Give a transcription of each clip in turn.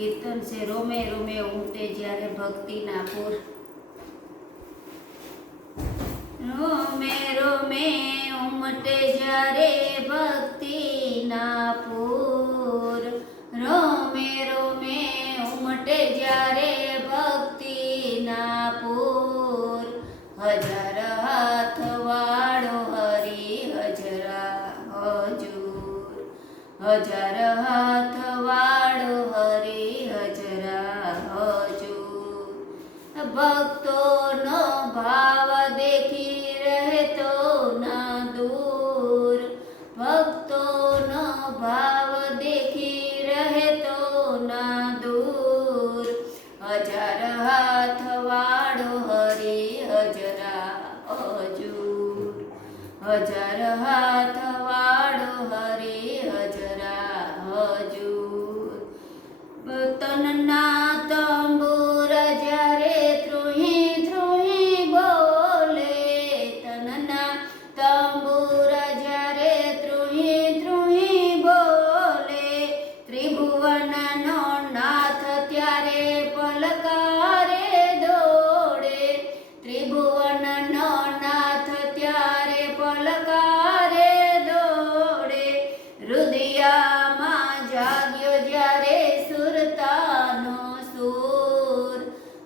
કીર્તન છે રોમે રોમે ઉમટે જ્યારે ભક્તિના પૂર. રોમે રોમે ઉમટે જ્યારે ભક્તિના પૂર. રોમે રોમે ઉમટે જ્યારે ભક્તિના પૂર. હજાર હાથ વાળો હરી હજરા હજૂર. હજાર હાથ વાળો હરી હજરા હજૂર. ભક્તોનો ભાવ દેખી રહેતો ના દૂર. ભક્તોનો ભાવ દેખી રહેતો ના દૂર. હજાર હાથ વાળો હરી હજરા હજૂર. હજાર હાથ વાળો હરી હજરા હજૂર. તનના તંબુર જ્યારે ધ્રુહી ધ્રુહી બોલે. તનના તંબુર જ્યારે ધ્રુહી ધ્રુહી બોલે. ત્રિભુવનનો નાથ ત્યારે પલકારે દોડે. ત્રિભુવનનો નાથ ત્યારે પલકારે દોડે. હૃદયમાં જાગ્યો જ્યારે સુરતાનો સૂર.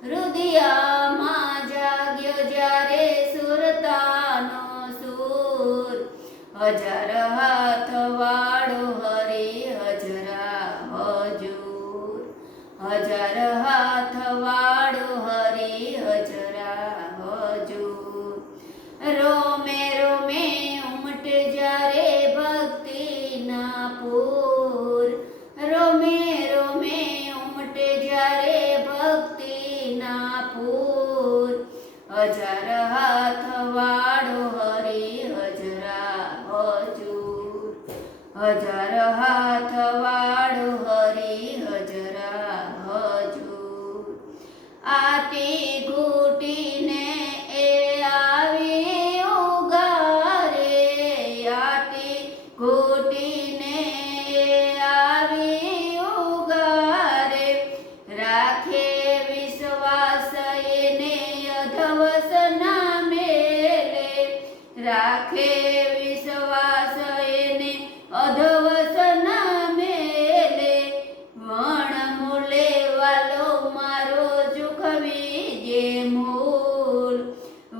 હૃદયમાં જાગ્યો જ્યારે સુરતાનો સૂર. હજાર હાથ વાળો હરી હજરા હજૂર. હજાર હાથ વાળો હરી હજરા હજૂર. રોમે રોમે ઉમટે જ્યારે ભક્તિના પૂર. રોમે રોમે ઉમટે જ્યારે ભક્તિના પૂર. હજાર હાથ વાળો હરી હજરા હજૂર. હજાર હાથ વાળો હરી હજરા હજૂર. આટી ઘૂટીને એ આવી ઉગારે. આટી ઘૂટીને એ આવી ઉગારે. રાખે વિશ્વાસ એને અધવસ ના મેલે. રાખે વિશ્વાસ એને અધવસ ના મેલે. વણ મૂલે વાલો મારો ચૂકવી જે મૂલ.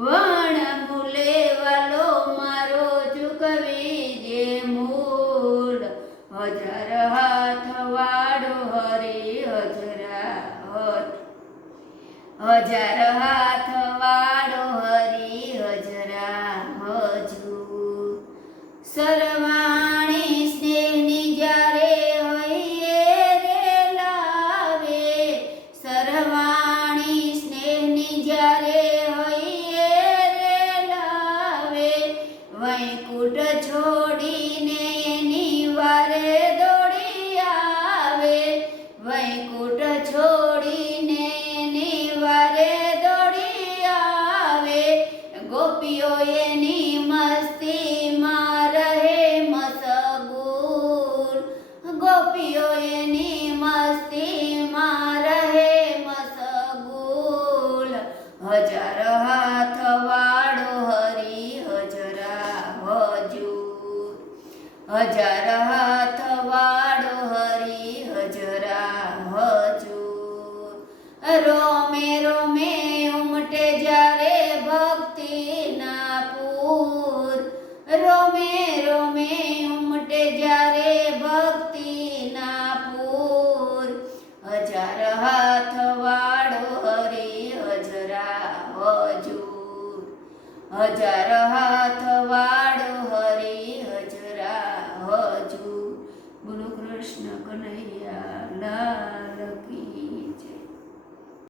વણ મૂલે વાલો મારો ચૂકવી જે મૂલ. હજાર હાથ વાળો હરી હજરા હજાર હાથ વાળો હરી હજરા હજૂર. સરવાણી સ્નેહની જ્યારે હૈયે રે લાવે. સરવાણી સ્નેહની જ્યારે હૈયે રે લાવે. વૈકુંઠ છોડીને એની વારે દોડી આવે. વૈકુંઠ છોડીને એની વારે દોડી આવે. ગોપીઓ એની મસ્તીમાં રહે મશગુલ. ગોપીઓ એની મસ્તીમાં રહે મશગુલ. હજાર હાથ વાળો હરી હજરા હજૂર. હજાર હાથ